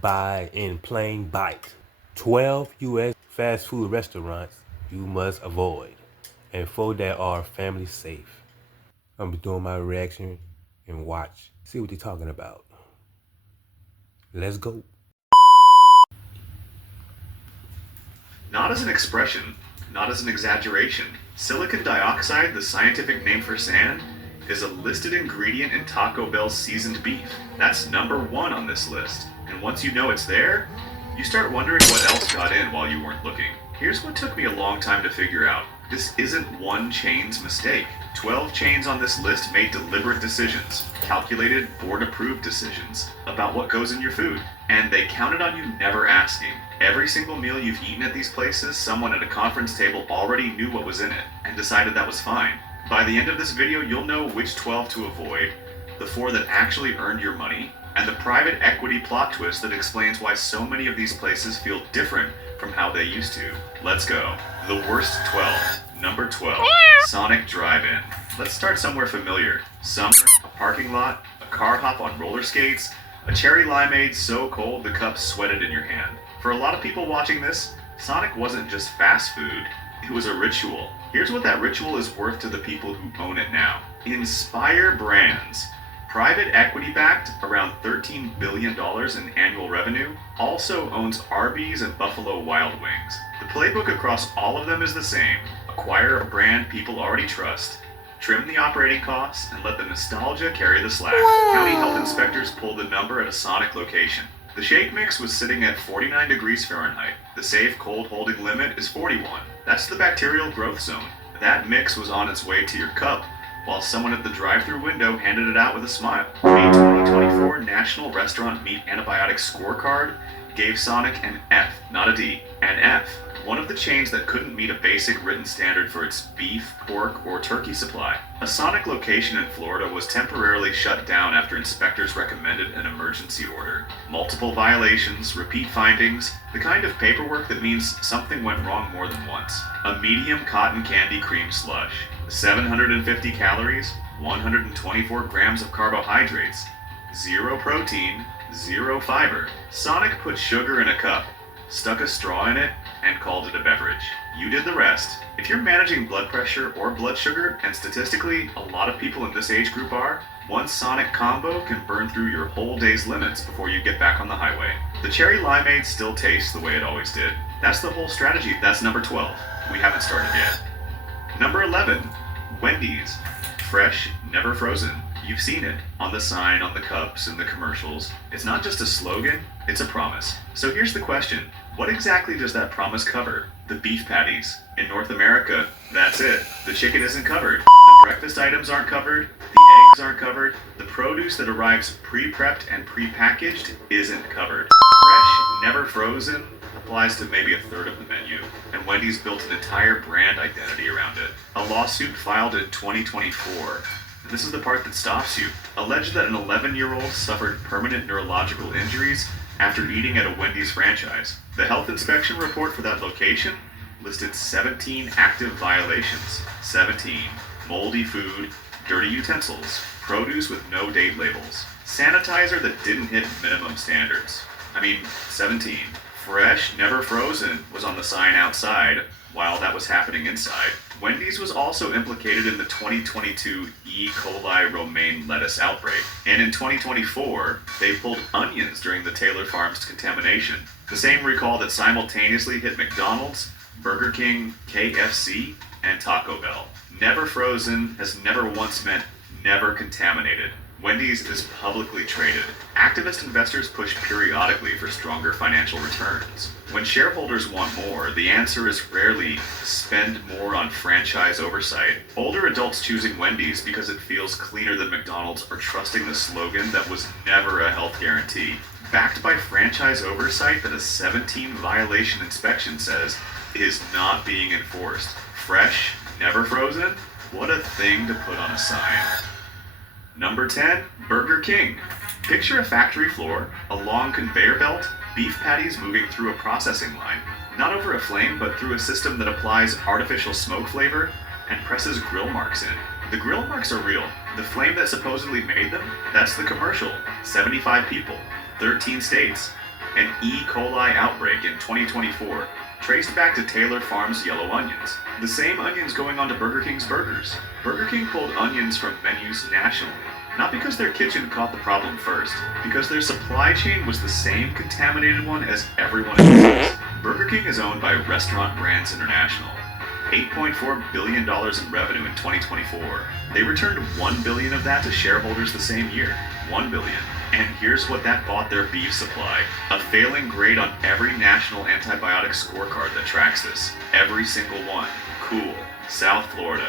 by in plain bite. 12 U.S. fast food restaurants you must avoid, and 4 that are family safe. I'm gonna be doing my reaction and watch. See what they're talking about. Let's go. Not as an expression, not as an exaggeration, silicon dioxide, the scientific name for sand, is a listed ingredient in Taco Bell's seasoned beef. That's number 1 on this list. And once you know it's there, you start wondering what else got in while you weren't looking. Here's what took me a long time to figure out. This isn't one chain's mistake. 12 chains on this list made deliberate decisions, calculated, board-approved decisions, about what goes in your food. And they counted on you never asking. Every single meal you've eaten at these places, someone at a conference table already knew what was in it, and decided that was fine. By the end of this video, you'll know which 12 to avoid, the 4 that actually earned your money, and the private equity plot twist that explains why so many of these places feel different from how they used to. Let's go. The worst 12. Number 12. Sonic Drive-In. Let's start somewhere familiar. Summer, a parking lot, a car hop on roller skates, a cherry limeade so cold the cup sweated in your hand. For a lot of people watching this, Sonic wasn't just fast food, it was a ritual. Here's what that ritual is worth to the people who own it now. Inspire Brands, private equity-backed, around $13 billion in annual revenue, also owns Arby's and Buffalo Wild Wings. The playbook across all of them is the same. Acquire a brand people already trust, trim the operating costs, and let the nostalgia carry the slack. County health inspectors pulled the number at a Sonic location. The shake mix was sitting at 49 degrees Fahrenheit. The safe cold holding limit is 41. That's the bacterial growth zone. That mix was on its way to your cup, while someone at the drive-thru window handed it out with a smile. A 2024 National Restaurant Meat Antibiotic Scorecard gave Sonic an F, not a D, an F. One of the chains that couldn't meet a basic written standard for its beef, pork, or turkey supply. A Sonic location in Florida was temporarily shut down after inspectors recommended an emergency order. Multiple violations, repeat findings, the kind of paperwork that means something went wrong more than once. A medium cotton candy cream slush, 750 calories, 124 grams of carbohydrates, 0 protein, 0 fiber. Sonic put sugar in a cup, stuck a straw in it, and called it a beverage. You did the rest. If you're managing blood pressure or blood sugar, and statistically a lot of people in this age group are, one Sonic combo can burn through your whole day's limits before you get back on the highway. The cherry limeade still tastes the way it always did. That's the whole strategy. That's number 12. We haven't started yet. Number 11. Wendy's. Fresh, never frozen. You've seen it on the sign, on the cups, in the commercials. It's not just a slogan, it's a promise. So here's the question. What exactly does that promise cover? The beef patties. In North America, that's it. The chicken isn't covered. The breakfast items aren't covered. The eggs aren't covered. The produce that arrives pre-prepped and pre-packaged isn't covered. Fresh, never frozen applies to maybe a third of the menu, and Wendy's built an entire brand identity around it. A lawsuit filed in 2024. And this is the part that stops you. Alleged that an 11-year-old suffered permanent neurological injuries after eating at a Wendy's franchise. The health inspection report for that location listed 17 active violations. 17. Moldy food, dirty utensils, produce with no date labels, sanitizer that didn't hit minimum standards. 17. Fresh, never frozen was on the sign outside while that was happening inside. Wendy's was also implicated in the 2022 E. coli romaine lettuce outbreak. And in 2024, they pulled onions during the Taylor Farms contamination. The same recall that simultaneously hit McDonald's, Burger King, KFC, and Taco Bell. Never frozen has never once meant never contaminated. Wendy's is publicly traded. Activist investors push periodically for stronger financial returns. When shareholders want more, the answer is rarely spend more on franchise oversight. Older adults choosing Wendy's because it feels cleaner than McDonald's are trusting the slogan that was never a health guarantee. Backed by franchise oversight that a 17 violation inspection says is not being enforced. Fresh, never frozen? What a thing to put on a sign. Number 10, Burger King. Picture a factory floor, a long conveyor belt, beef patties moving through a processing line, not over a flame, but through a system that applies artificial smoke flavor and presses grill marks in. The grill marks are real. The flame that supposedly made them, that's the commercial. 75 people, 13 states. An E. coli outbreak in 2024 traced back to Taylor Farms yellow onions. The same onions going onto Burger King's burgers. Burger King pulled onions from menus nationally. Not because their kitchen caught the problem first, because their supply chain was the same contaminated one as everyone else's. Burger King is owned by Restaurant Brands International. $8.4 billion in revenue in 2024. They returned $1 billion of that to shareholders the same year. $1 billion. And here's what that bought their beef supply. A failing grade on every national antibiotic scorecard that tracks this. Every single one. Cool. South Florida.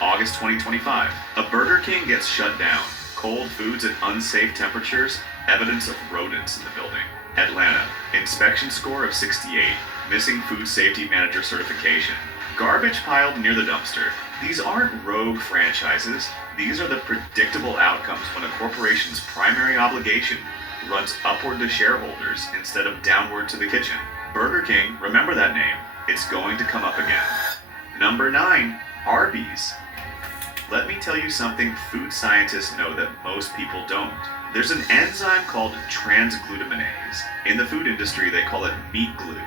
August 2025. A Burger King gets shut down. Cold foods at unsafe temperatures. Evidence of rodents in the building. Atlanta. Inspection score of 68. Missing food safety manager certification. Garbage piled near the dumpster. These aren't rogue franchises. These are the predictable outcomes when a corporation's primary obligation runs upward to shareholders instead of downward to the kitchen. Burger King, remember that name. It's going to come up again. Number 9, Arby's. Let me tell you something food scientists know that most people don't. There's an enzyme called transglutaminase. In the food industry, they call it meat glue.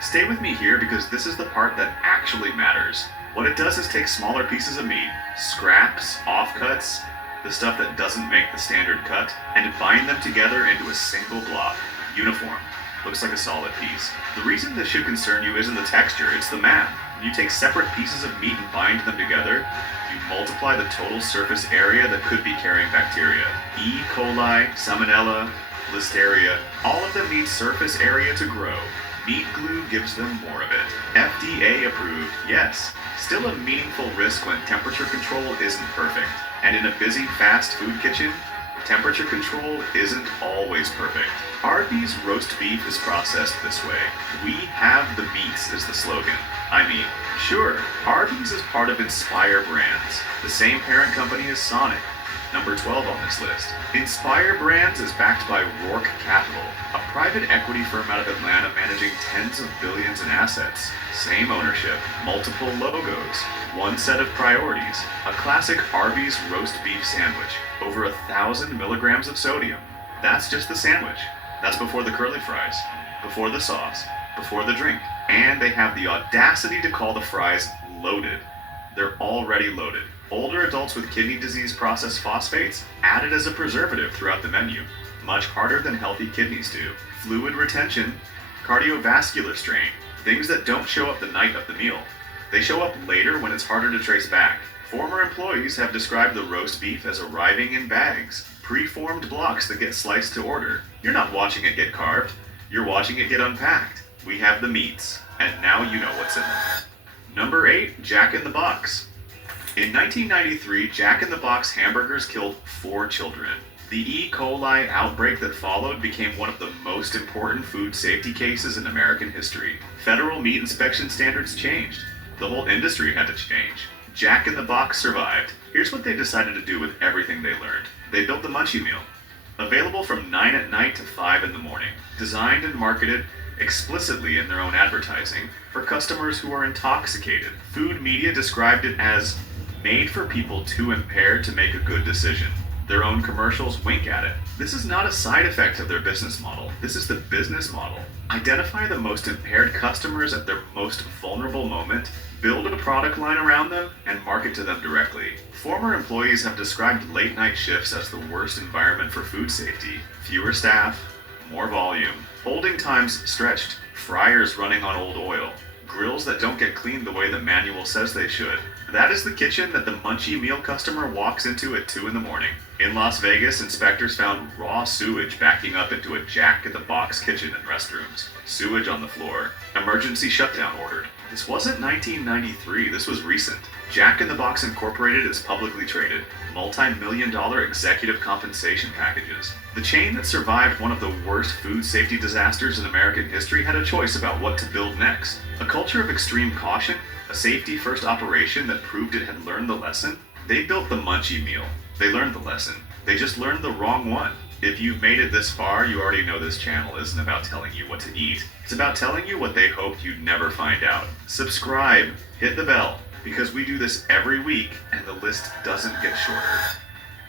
Stay with me here because this is the part that actually matters. What it does is take smaller pieces of meat, scraps, offcuts, the stuff that doesn't make the standard cut, and bind them together into a single block. Uniform. Looks like a solid piece. The reason this should concern you isn't the texture, it's the math. When you take separate pieces of meat and bind them together, you multiply the total surface area that could be carrying bacteria. E. coli, Salmonella, Listeria, all of them need surface area to grow. Meat glue gives them more of it. FDA approved, yes. Still a meaningful risk when temperature control isn't perfect. And in a busy fast food kitchen, temperature control isn't always perfect. Arby's roast beef is processed this way. We have the meats is the slogan. I mean, sure, Arby's is part of Inspire Brands, the same parent company as Sonic. Number 12 on this list. Inspire Brands is backed by Rourke Capital, a private equity firm out of Atlanta managing tens of billions in assets. Same ownership, multiple logos, one set of priorities. A classic Arby's roast beef sandwich, over 1,000 milligrams of sodium. That's just the sandwich. That's before the curly fries, before the sauce, before the drink. And they have the audacity to call the fries loaded. They're already loaded. Older adults with kidney disease process phosphates added as a preservative throughout the menu. Much harder than healthy kidneys do. Fluid retention, cardiovascular strain, things that don't show up the night of the meal. They show up later when it's harder to trace back. Former employees have described the roast beef as arriving in bags, pre-formed blocks that get sliced to order. You're not watching it get carved, you're watching it get unpacked. We have the meats, and now you know what's in them. Number 8, Jack in the Box. In 1993, Jack in the Box hamburgers killed 4 children. The E. coli outbreak that followed became one of the most important food safety cases in American history. Federal meat inspection standards changed. The whole industry had to change. Jack in the Box survived. Here's what they decided to do with everything they learned. They built the Munchie Meal. Available from 9 at night to 5 in the morning. Designed and marketed explicitly in their own advertising for customers who are intoxicated. Food media described it as made for people too impaired to make a good decision. Their own commercials wink at it. This is not a side effect of their business model. This is the business model. Identify the most impaired customers at their most vulnerable moment, build a product line around them, and market to them directly. Former employees have described late night shifts as the worst environment for food safety. Fewer staff, more volume, holding times stretched, fryers running on old oil, grills that don't get cleaned the way the manual says they should. That is the kitchen that the Munchie Meal customer walks into at 2 in the morning. In Las Vegas, inspectors found raw sewage backing up into a Jack in the Box kitchen and restrooms. Sewage on the floor. Emergency shutdown ordered. This wasn't 1993, this was recent. Jack in the Box Incorporated is publicly traded. Multi-million-dollar executive compensation packages. The chain that survived one of the worst food safety disasters in American history had a choice about what to build next. A culture of extreme caution, a safety-first operation that proved it had learned the lesson. They built the Munchie Meal. They learned the lesson. They just learned the wrong one. If you've made it this far, you already know this channel isn't about telling you what to eat. It's about telling you what they hoped you'd never find out. Subscribe, hit the bell, because we do this every week and the list doesn't get shorter.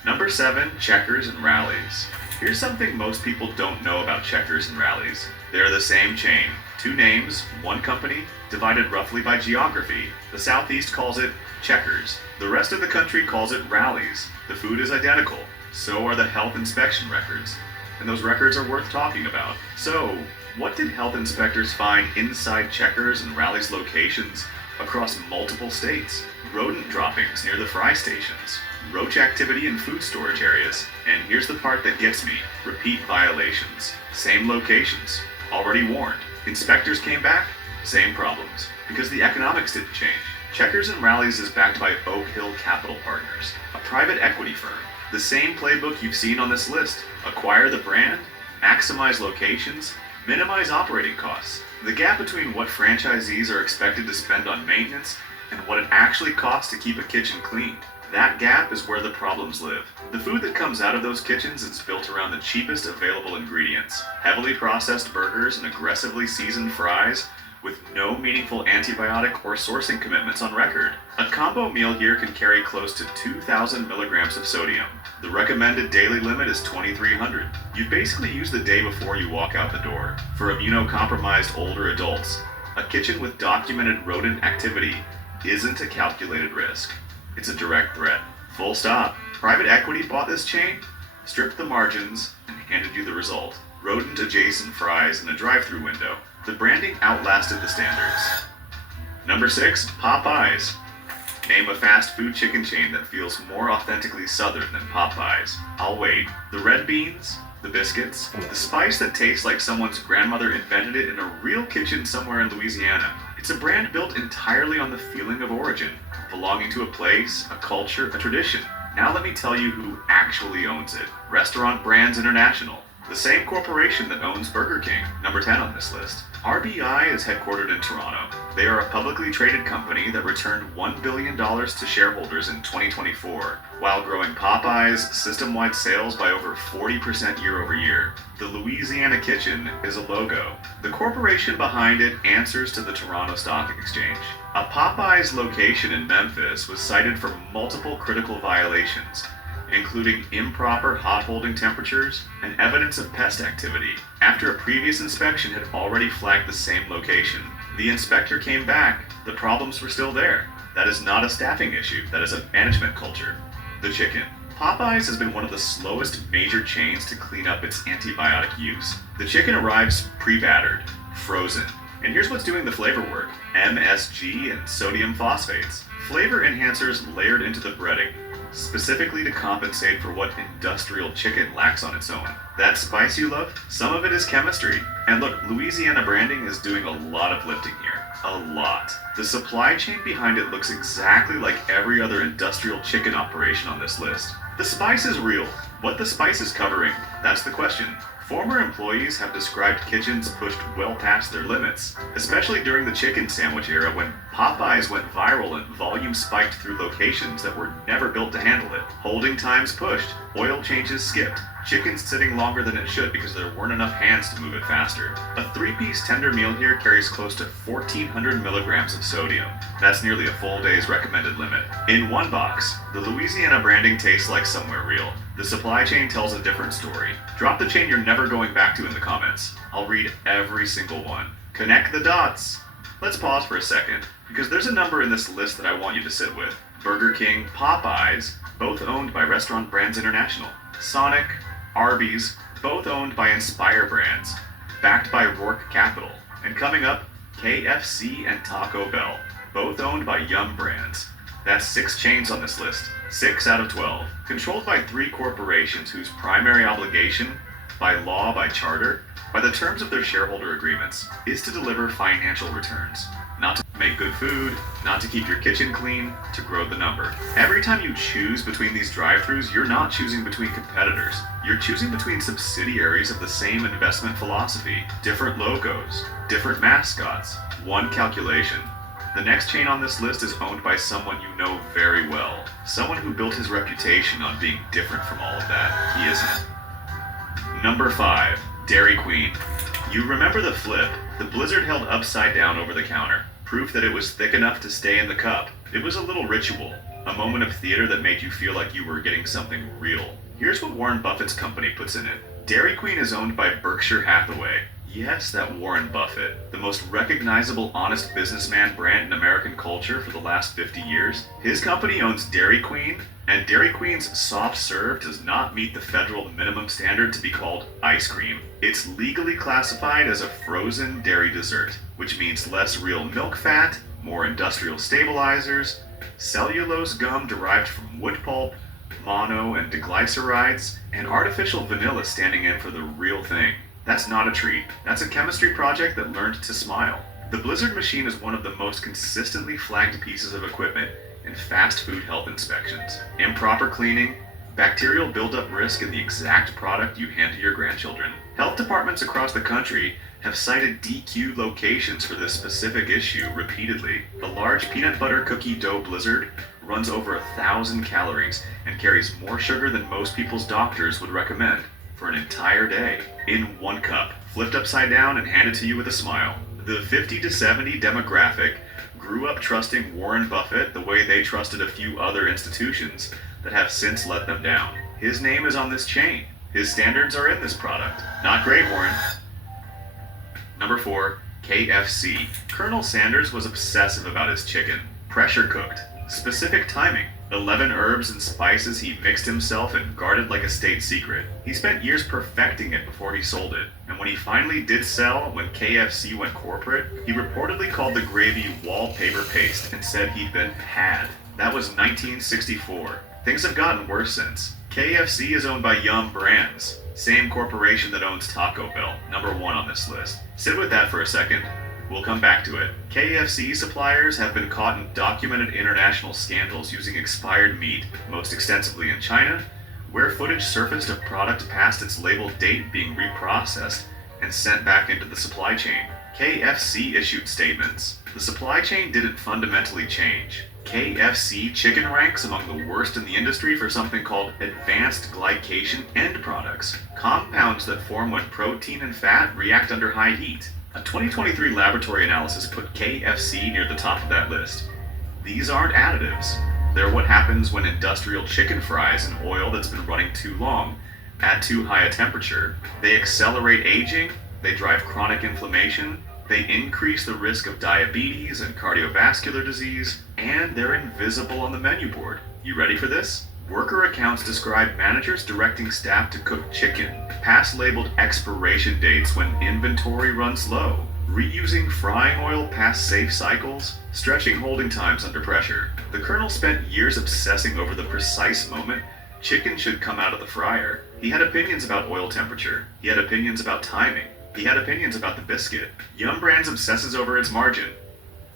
Number 7, Checkers and Rallies. Here's something most people don't know about Checkers and Rally's. They're the same chain. Two names, one company, divided roughly by geography. The Southeast calls it Checkers. The rest of the country calls it Rally's. The food is identical. So are the health inspection records. And those records are worth talking about. So, what did health inspectors find inside Checkers and Rally's locations across multiple states? Rodent droppings near the fry stations, roach activity in food storage areas, and here's the part that gets me, repeat violations. Same locations, already warned. Inspectors came back, same problems, because the economics didn't change. Checkers and Rally's is backed by Oak Hill Capital Partners, a private equity firm. The same playbook you've seen on this list. Acquire the brand, maximize locations, minimize operating costs. The gap between what franchisees are expected to spend on maintenance and what it actually costs to keep a kitchen clean. That gap is where the problems live. The food that comes out of those kitchens is built around the cheapest available ingredients. Heavily processed burgers and aggressively seasoned fries with no meaningful antibiotic or sourcing commitments on record. A combo meal here can carry close to 2,000 milligrams of sodium. The recommended daily limit is 2,300. You basically use the day before you walk out the door. For immunocompromised older adults, a kitchen with documented rodent activity isn't a calculated risk. It's a direct threat. Full stop. Private equity bought this chain, stripped the margins, and handed you the result. Rodent-adjacent fries in a drive-thru window. The branding outlasted the standards. Number 6, Popeyes. Name a fast food chicken chain that feels more authentically Southern than Popeyes. I'll wait. The red beans, the biscuits, the spice that tastes like someone's grandmother invented it in a real kitchen somewhere in Louisiana. It's a brand built entirely on the feeling of origin, belonging to a place, a culture, a tradition. Now let me tell you who actually owns it. Restaurant Brands International. The same corporation that owns Burger King, number 10 on this list. RBI is headquartered in Toronto. They are a publicly traded company that returned $1 billion to shareholders in 2024, while growing Popeyes' system-wide sales by over 40% year over year. The Louisiana Kitchen is a logo. The corporation behind it answers to the Toronto Stock Exchange. A Popeyes location in Memphis was cited for multiple critical violations, including improper hot holding temperatures and evidence of pest activity. After a previous inspection had already flagged the same location, the inspector came back. The problems were still there. That is not a staffing issue, that is a management culture. The chicken. Popeyes has been one of the slowest major chains to clean up its antibiotic use. The chicken arrives pre-battered, frozen. And here's what's doing the flavor work: MSG and sodium phosphates. Flavor enhancers layered into the breading, specifically to compensate for what industrial chicken lacks on its own. That spice you love? Some of it is chemistry. And look, Louisiana branding is doing a lot of lifting here. A lot. The supply chain behind it looks exactly like every other industrial chicken operation on this list. The spice is real. What the spice is covering, that's the question. Former employees have described kitchens pushed well past their limits, especially during the chicken sandwich era when Popeyes went viral and volume spiked through locations that were never built to handle it. Holding times pushed, oil changes skipped, chicken sitting longer than it should because there weren't enough hands to move it faster. A 3-piece tender meal here carries close to 1,400 milligrams of sodium. That's nearly a full day's recommended limit. In one box, the Louisiana branding tastes like somewhere real. The supply chain tells a different story. Drop the chain you're never going back to in the comments. I'll read every single one. Connect the dots. Let's pause for a second, because there's a number in this list that I want you to sit with. Burger King, Popeyes, both owned by Restaurant Brands International. Sonic, Arby's, both owned by Inspire Brands, backed by Rourke Capital. And coming up, KFC and Taco Bell, both owned by Yum Brands. That's 6 chains on this list. 6 out of 12. Controlled by 3 corporations whose primary obligation, by law, by charter, by the terms of their shareholder agreements, is to deliver financial returns. Not to make good food, not to keep your kitchen clean, to grow the number. Every time you choose between these drive-thrus, you're not choosing between competitors. You're choosing between subsidiaries of the same investment philosophy. Different logos, different mascots, one calculation. The next chain on this list is owned by someone you know very well. Someone who built his reputation on being different from all of that. He isn't. Number 5, Dairy Queen. You remember the flip, the Blizzard held upside down over the counter. Proof that it was thick enough to stay in the cup. It was a little ritual, a moment of theater that made you feel like you were getting something real. Here's what Warren Buffett's company puts in it. Dairy Queen is owned by Berkshire Hathaway. Yes, that Warren Buffett, the most recognizable honest businessman brand in American culture for the last 50 years. His company owns Dairy Queen, and Dairy Queen's soft serve does not meet the federal minimum standard to be called ice cream. It's legally classified as a frozen dairy dessert, which means less real milk fat, more industrial stabilizers, cellulose gum derived from wood pulp, mono and diglycerides, and artificial vanilla standing in for the real thing. That's not a treat. That's a chemistry project that learned to smile. The Blizzard machine is one of the most consistently flagged pieces of equipment in fast food health inspections. Improper cleaning, bacterial buildup risk in the exact product you hand to your grandchildren. Health departments across the country have cited DQ locations for this specific issue repeatedly. The large peanut butter cookie dough Blizzard runs over 1,000 calories and carries more sugar than most people's doctors would recommend for an entire day, in one cup, flipped upside down and handed to you with a smile. The 50 to 70 demographic grew up trusting Warren Buffett the way they trusted a few other institutions that have since let them down. His name is on this chain. His standards are in this product. Not great, Warren. Number 4, KFC. Colonel Sanders was obsessive about his chicken. Pressure cooked. Specific timing. 11 herbs and spices he mixed himself and guarded like a state secret. He spent years perfecting it before he sold it, and when he finally did sell, when KFC went corporate, he reportedly called the gravy wallpaper paste and said he'd been had. That was 1964. Things have gotten worse since. KFC is owned by Yum Brands, same corporation that owns Taco Bell, number 1 on this list. Sit with that for a second. We'll come back to it. KFC suppliers have been caught in documented international scandals using expired meat, most extensively in China, where footage surfaced of product past its labeled date being reprocessed and sent back into the supply chain. KFC issued statements. The supply chain didn't fundamentally change. KFC chicken ranks among the worst in the industry for something called advanced glycation end products, compounds that form when protein and fat react under high heat. A 2023 laboratory analysis put KFC near the top of that list. These aren't additives. They're what happens when industrial chicken fries in oil that's been running too long at too high a temperature. They accelerate aging, they drive chronic inflammation, they increase the risk of diabetes and cardiovascular disease, and they're invisible on the menu board. You ready for this? Worker accounts describe managers directing staff to cook chicken, past labeled expiration dates when inventory runs low, reusing frying oil past safe cycles, stretching holding times under pressure. The Colonel spent years obsessing over the precise moment chicken should come out of the fryer. He had opinions about oil temperature. He had opinions about timing. He had opinions about the biscuit. Yum Brands obsesses over its margin.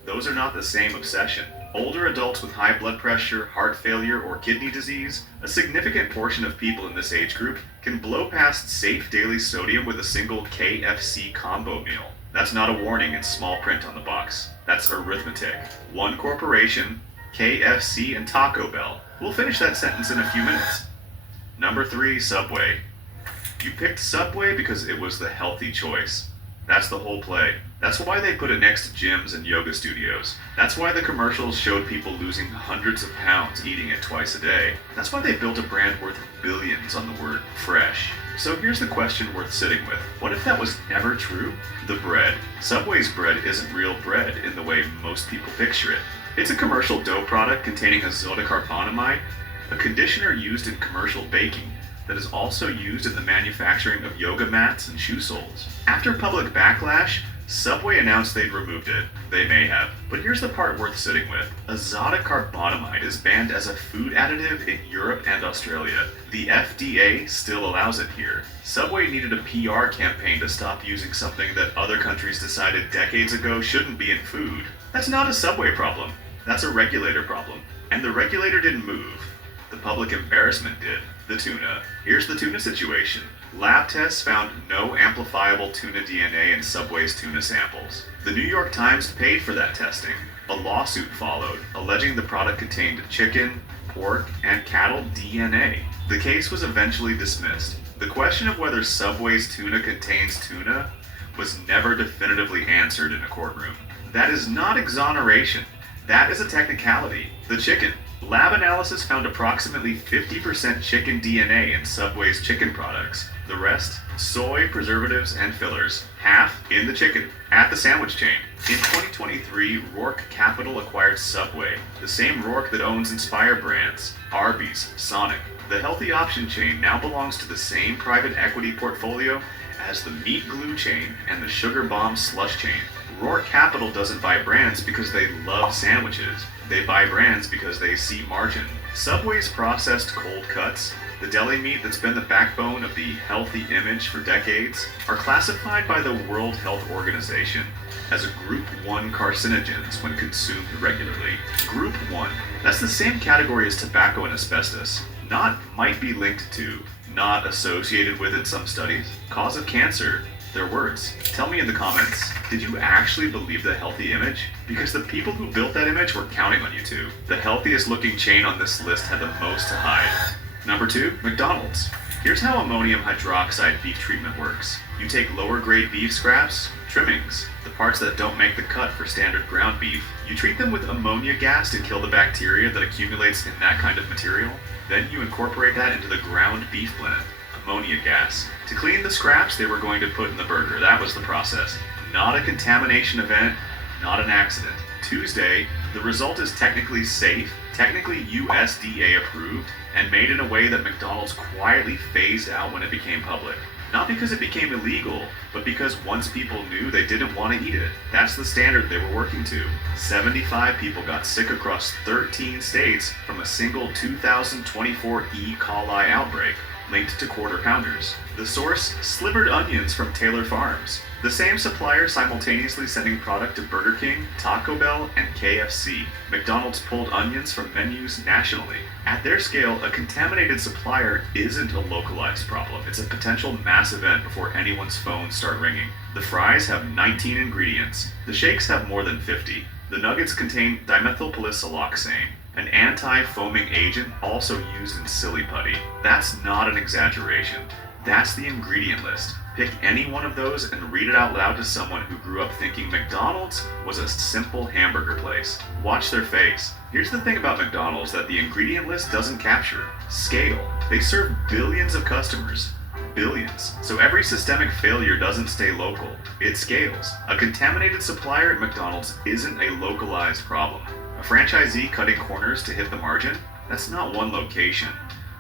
Those are not the same obsession. Older adults with high blood pressure, heart failure, or kidney disease, a significant portion of people in this age group can blow past safe daily sodium with a single KFC combo meal. That's not a warning in small print on the box. That's arithmetic. One corporation, KFC and Taco Bell. We'll finish that sentence in a few minutes. Number 3, Subway. You picked Subway because it was the healthy choice. That's the whole play. That's why they put it next to gyms and yoga studios. That's why the commercials showed people losing hundreds of pounds eating it twice a day. That's why they built a brand worth billions on the word fresh. So here's the question worth sitting with. What if that was never true? The bread. Subway's bread isn't real bread in the way most people picture it. It's a commercial dough product containing azotocarbonamide, a conditioner used in commercial baking that is also used in the manufacturing of yoga mats and shoe soles. After public backlash, Subway announced they'd removed it. They may have. But here's the part worth sitting with. Azotocarbonamide is banned as a food additive in Europe and Australia. The FDA still allows it here. Subway needed a PR campaign to stop using something that other countries decided decades ago shouldn't be in food. That's not a Subway problem. That's a regulator problem. And the regulator didn't move. The public embarrassment did. The tuna. Here's the tuna situation. Lab tests found no amplifiable tuna DNA in Subway's tuna samples. The New York Times paid for that testing. A lawsuit followed, alleging the product contained chicken, pork, and cattle DNA. The case was eventually dismissed. The question of whether Subway's tuna contains tuna was never definitively answered in a courtroom. That is not exoneration. That is a technicality. The chicken. Lab analysis found approximately 50% chicken DNA in Subway's chicken products. The rest, soy, preservatives, and fillers. Half in the chicken, at the sandwich chain. In 2023, Rourke Capital acquired Subway, the same Rourke that owns Inspire Brands, Arby's, Sonic. The healthy option chain now belongs to the same private equity portfolio as the Meat Glue chain and the Sugar Bomb Slush chain. Rourke Capital doesn't buy brands because they love sandwiches. They buy brands because they see margin. Subway's processed cold cuts, the deli meat that's been the backbone of the healthy image for decades, are classified by the World Health Organization as a Group 1 carcinogens when consumed regularly. Group 1, that's the same category as tobacco and asbestos. Not might be linked to, not associated with in some studies. Cause of cancer, their words. Tell me in the comments, did you actually believe the healthy image? Because the people who built that image were counting on you to. The healthiest looking chain on this list had the most to hide. Number 2, McDonald's. Here's how ammonium hydroxide beef treatment works. You take lower grade beef scraps, trimmings, the parts that don't make the cut for standard ground beef. You treat them with ammonia gas to kill the bacteria that accumulates in that kind of material. Then you incorporate that into the ground beef blend, ammonia gas. To clean the scraps they were going to put in the burger, that was the process. Not a contamination event, not an accident. Tuesday, the result is technically safe, technically USDA approved, and made in a way that McDonald's quietly phased out when it became public. Not because it became illegal, but because once people knew they didn't want to eat it. That's the standard they were working to. 75 people got sick across 13 states from a single 2024 E. coli outbreak, linked to Quarter Pounders. The source, slivered onions from Taylor Farms. The same supplier simultaneously sending product to Burger King, Taco Bell, and KFC. McDonald's pulled onions from menus nationally. At their scale, a contaminated supplier isn't a localized problem. It's a potential mass event before anyone's phones start ringing. The fries have 19 ingredients. The shakes have more than 50. The nuggets contain dimethylpolysoloxane, an anti-foaming agent also used in silly putty. That's not an exaggeration. That's the ingredient list. Pick any one of those and read it out loud to someone who grew up thinking McDonald's was a simple hamburger place. Watch their face. Here's the thing about McDonald's that the ingredient list doesn't capture. Scale. They serve billions of customers. Billions. So every systemic failure doesn't stay local. It scales. A contaminated supplier at McDonald's isn't a localized problem. A franchisee cutting corners to hit the margin? That's not one location.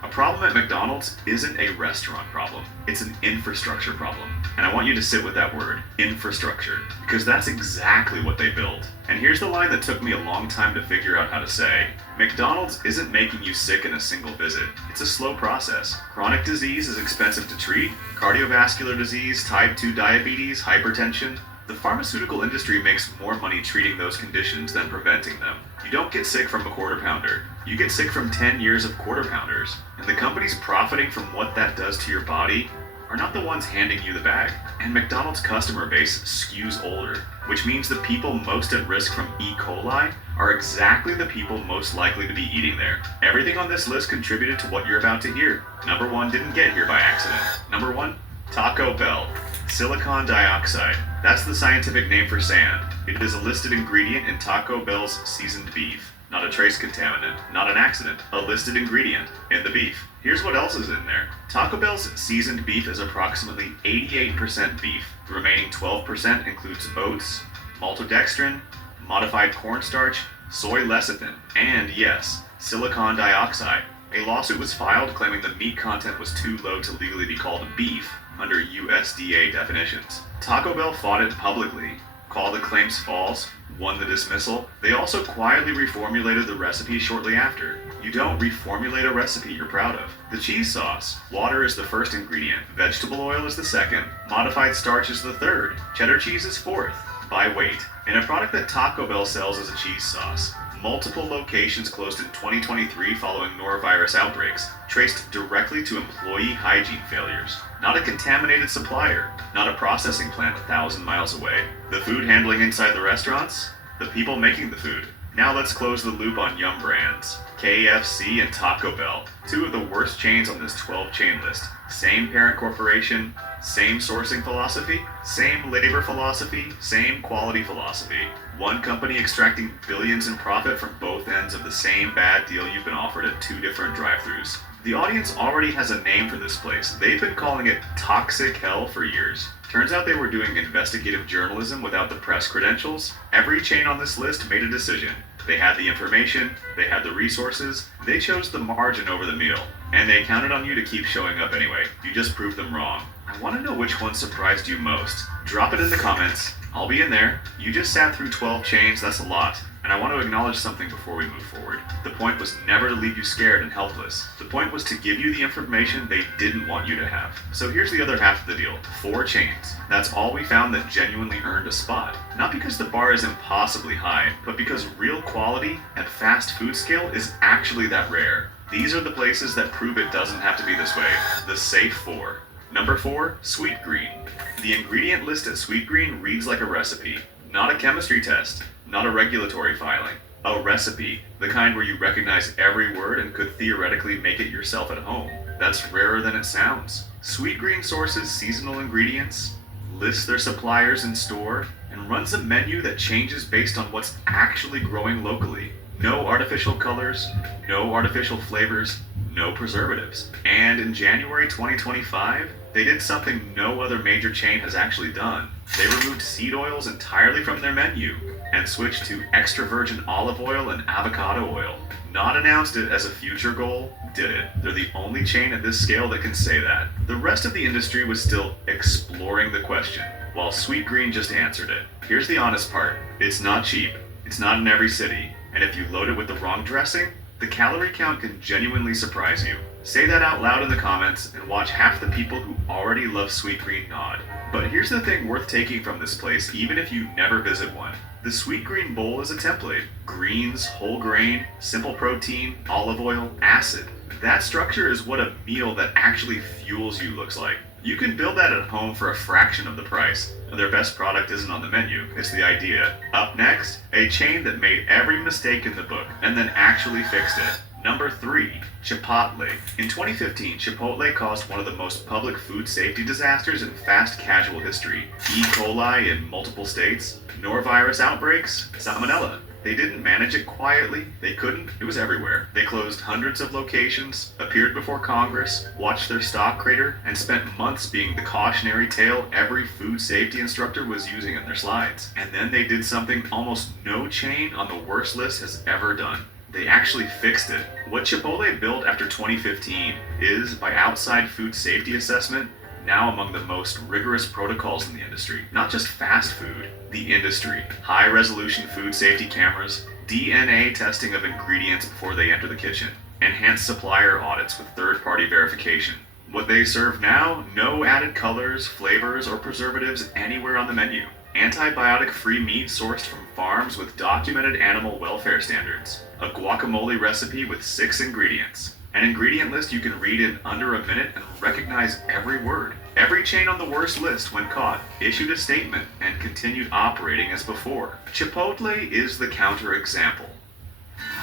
A problem at McDonald's isn't a restaurant problem. It's an infrastructure problem. And I want you to sit with that word, infrastructure, because that's exactly what they built. And here's the line that took me a long time to figure out how to say. McDonald's isn't making you sick in a single visit. It's a slow process. Chronic disease is expensive to treat. Cardiovascular disease, type 2 diabetes, hypertension. The pharmaceutical industry makes more money treating those conditions than preventing them. You don't get sick from a Quarter Pounder. You get sick from 10 years of Quarter Pounders. And the companies profiting from what that does to your body are not the ones handing you the bag. And McDonald's customer base skews older, which means the people most at risk from E. coli are exactly the people most likely to be eating there. Everything on this list contributed to what you're about to hear. Number 1 didn't get here by accident. Number 1, Taco Bell. Silicon dioxide. That's the scientific name for sand. It is a listed ingredient in Taco Bell's seasoned beef. Not a trace contaminant, not an accident, a listed ingredient in the beef. Here's what else is in there. Taco Bell's seasoned beef is approximately 88% beef. The remaining 12% includes oats, maltodextrin, modified cornstarch, soy lecithin, and yes, silicon dioxide. A lawsuit was filed claiming the meat content was too low to legally be called beef under USDA definitions. Taco Bell fought it publicly, called the claims false, won the dismissal. They also quietly reformulated the recipe shortly after. You don't reformulate a recipe you're proud of. The cheese sauce. Water is the first ingredient. Vegetable oil is the second. Modified starch is the third. Cheddar cheese is fourth. By weight. In a product that Taco Bell sells as a cheese sauce, multiple locations closed in 2023 following norovirus outbreaks, traced directly to employee hygiene failures. Not a contaminated supplier, not a processing plant 1,000 miles away. The food handling inside the restaurants, the people making the food. Now let's close the loop on Yum Brands. KFC and Taco Bell, two of the worst chains on this 12-chain list. Same parent corporation, same sourcing philosophy, same labor philosophy, same quality philosophy. One company extracting billions in profit from both ends of the same bad deal you've been offered at two different drive-thrus. The audience already has a name for this place. They've been calling it Toxic Hell for years. Turns out they were doing investigative journalism without the press credentials. Every chain on this list made a decision. They had the information, they had the resources, they chose the margin over the meal, and they counted on you to keep showing up anyway. You just proved them wrong. I want to know which one surprised you most. Drop it in the comments. I'll be in there. You just sat through 12 chains, that's a lot. And I want to acknowledge something before we move forward. The point was never to leave you scared and helpless. The point was to give you the information they didn't want you to have. So here's the other half of the deal. 4 chains. That's all we found that genuinely earned a spot. Not because the bar is impossibly high, but because real quality at fast food scale is actually that rare. These are the places that prove it doesn't have to be this way. The safe 4. Number 4, Sweetgreen. The ingredient list at Sweetgreen reads like a recipe, not a chemistry test, not a regulatory filing. A recipe, the kind where you recognize every word and could theoretically make it yourself at home. That's rarer than it sounds. Sweetgreen sources seasonal ingredients, lists their suppliers in store, and runs a menu that changes based on what's actually growing locally. No artificial colors, no artificial flavors, no preservatives. And in January 2025, they did something no other major chain has actually done. They removed seed oils entirely from their menu and switched to extra virgin olive oil and avocado oil. Not announced it as a future goal, did it. They're the only chain at this scale that can say that. The rest of the industry was still exploring the question, while Sweetgreen just answered it. Here's the honest part. It's not cheap. It's not in every city. And if you load it with the wrong dressing, the calorie count can genuinely surprise you. Say that out loud in the comments and watch half the people who already love Sweetgreen nod. But here's the thing worth taking from this place, even if you never visit one. The Sweetgreen bowl is a template. Greens, whole grain, simple protein, olive oil, acid. That structure is what a meal that actually fuels you looks like. You can build that at home for a fraction of the price. Their best product isn't on the menu, it's the idea. Up next, a chain that made every mistake in the book and then actually fixed it. Number 3, Chipotle. In 2015, Chipotle caused one of the most public food safety disasters in fast casual history. E. coli in multiple states, norovirus outbreaks, salmonella. They didn't manage it quietly. They couldn't. It was everywhere. They closed hundreds of locations, appeared before Congress, watched their stock crater, and spent months being the cautionary tale every food safety instructor was using in their slides. And then they did something almost no chain on the worst list has ever done. They actually fixed it. What Chipotle built after 2015 is, by outside food safety assessment, now among the most rigorous protocols in the industry. Not just fast food, the industry. High-resolution food safety cameras, DNA testing of ingredients before they enter the kitchen, enhanced supplier audits with third-party verification. What they serve now, no added colors, flavors, or preservatives anywhere on the menu. Antibiotic-free meat sourced from farms with documented animal welfare standards. A guacamole recipe with 6 ingredients. An ingredient list you can read in under a minute and recognize every word. Every chain on the worst list, when caught, issued a statement and continued operating as before. Chipotle is the counterexample.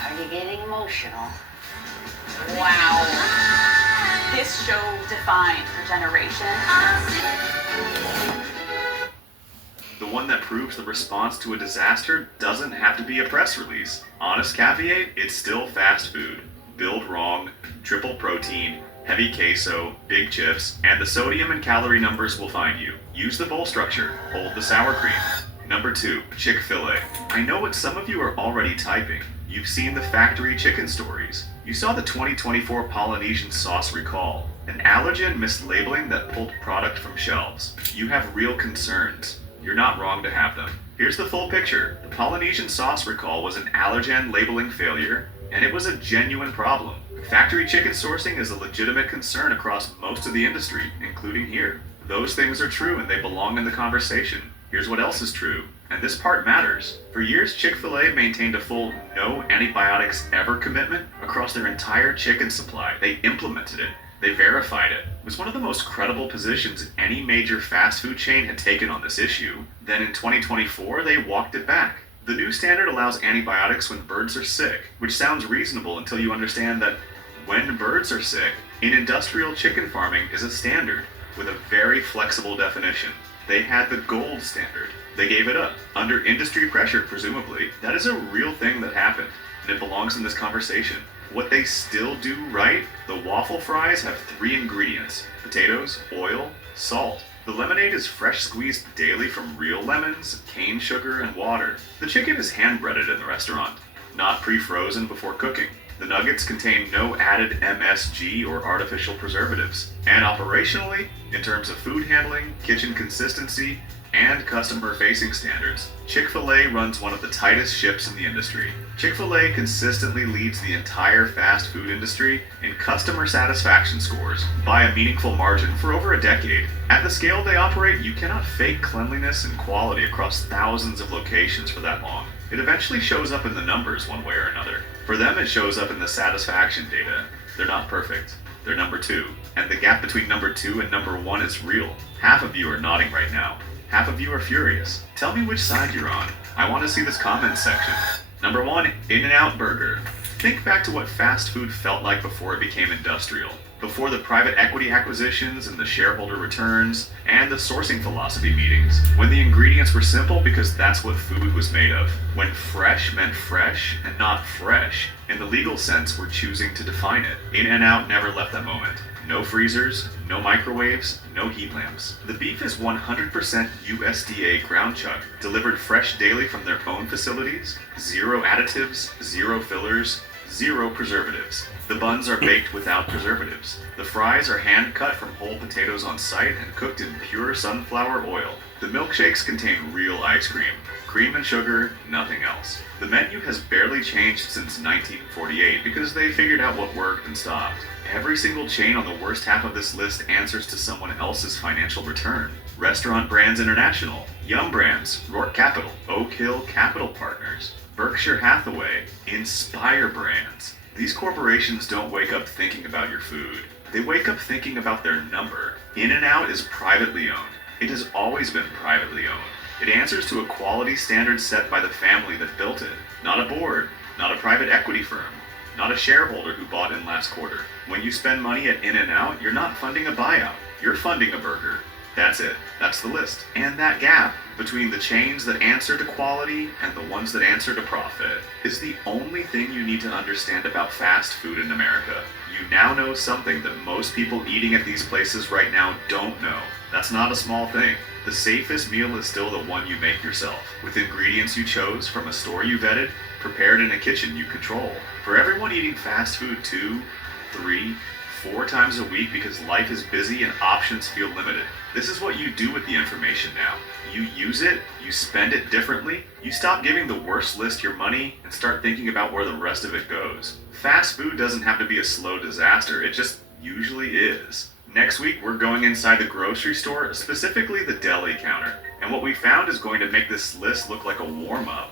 Are you getting emotional? Wow. This show defined her generation. The one that proves the response to a disaster doesn't have to be a press release. Honest caveat, it's still fast food. Build wrong, triple protein, heavy queso, big chips, and the sodium and calorie numbers will find you. Use the bowl structure, hold the sour cream. Number 2, Chick-fil-A. I know what some of you are already typing. You've seen the factory chicken stories. You saw the 2024 Polynesian sauce recall, an allergen mislabeling that pulled product from shelves. You have real concerns. You're not wrong to have them. Here's the full picture. The Polynesian sauce recall was an allergen labeling failure, and it was a genuine problem. Factory chicken sourcing is a legitimate concern across most of the industry, including here. Those things are true and they belong in the conversation. Here's what else is true, and this part matters. For years, Chick-fil-A maintained a full no antibiotics ever commitment across their entire chicken supply. They implemented it. They verified it. It was one of the most credible positions any major fast food chain had taken on this issue. Then in 2024, they walked it back. The new standard allows antibiotics when birds are sick, which sounds reasonable until you understand that when birds are sick, in industrial chicken farming is a standard with a very flexible definition. They had the gold standard. They gave it up. Under industry pressure, presumably. That is a real thing that happened, and it belongs in this conversation. What they still do right, the waffle fries have 3 ingredients: potatoes, oil, salt. The lemonade is fresh squeezed daily from real lemons, cane sugar, and water. The chicken is hand-breaded in the restaurant, not pre-frozen before cooking. The nuggets contain no added MSG or artificial preservatives. And operationally, in terms of food handling, kitchen consistency, and customer-facing standards, Chick-fil-A runs one of the tightest ships in the industry. Chick-fil-A consistently leads the entire fast food industry in customer satisfaction scores by a meaningful margin for over a decade. At the scale they operate, you cannot fake cleanliness and quality across thousands of locations for that long. It eventually shows up in the numbers one way or another. For them, it shows up in the satisfaction data. They're not perfect. They're number 2. And the gap between number 2 and number 1 is real. Half of you are nodding right now. Half of you are furious. Tell me which side you're on. I want to see this comment section. Number 1, In-N-Out Burger. Think back to what fast food felt like before it became industrial. Before the private equity acquisitions and the shareholder returns and the sourcing philosophy meetings. When the ingredients were simple because that's what food was made of. When fresh meant fresh and not fresh. In the legal sense, we're choosing to define it. In-N-Out never left that moment. No freezers, no microwaves, no heat lamps. The beef is 100% USDA ground chuck, delivered fresh daily from their own facilities, 0 additives, 0 fillers, 0 preservatives. The buns are baked without preservatives. The fries are hand cut from whole potatoes on site and cooked in pure sunflower oil. The milkshakes contain real ice cream. Cream and sugar, nothing else. The menu has barely changed since 1948 because they figured out what worked and stopped. Every single chain on the worst half of this list answers to someone else's financial return. Restaurant Brands International, Yum Brands, Rourke Capital, Oak Hill Capital Partners, Berkshire Hathaway, Inspire Brands. These corporations don't wake up thinking about your food. They wake up thinking about their number. In-N-Out is privately owned. It has always been privately owned. It answers to a quality standard set by the family that built it, not a board, not a private equity firm, not a shareholder who bought in last quarter. When you spend money at In-N-Out, you're not funding a buyout. You're funding a burger. That's it. That's the list. And that gap between the chains that answer to quality and the ones that answer to profit is the only thing you need to understand about fast food in America. You now know something that most people eating at these places right now don't know. That's not a small thing. The safest meal is still the one you make yourself, with ingredients you chose from a store you vetted, prepared in a kitchen you control. For everyone eating fast food 2, 3, 4 times a week because life is busy and options feel limited, this is what you do with the information now. You use it, you spend it differently, you stop giving the worst list your money and start thinking about where the rest of it goes. Fast food doesn't have to be a slow disaster, it just usually is. Next week, we're going inside the grocery store, specifically the deli counter. And what we found is going to make this list look like a warm-up.